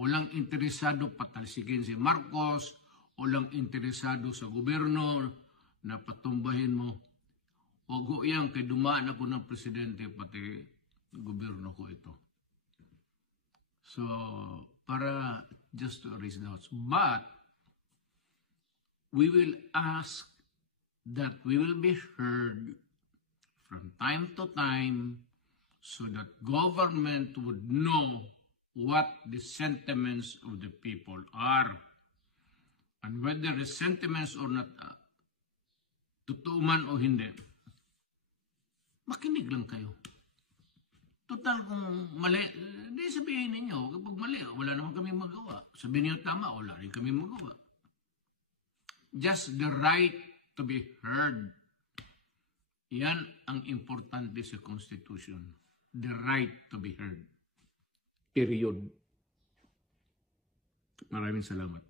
walang interesado patalsikin si Marcos, walang interesado sa gobyerno na patumbahin mo. Huwag ko yan, kay dumaan ako ng presidente, pati gobyerno ko ito. So, para just to erase doubts. But, we will ask that we will be heard from time to time so that government would know what the sentiments of the people are. And whether the sentiments or not, totoo man o hindi, makinig lang kayo. Total kung mali, hindi sabihin ninyo, kapag mali, wala naman kami magawa. Sabihin niyo tama, wala rin kami magawa. Just the right to be heard. Yan ang importante sa Constitution. The right to be heard. Period. Maraming salamat.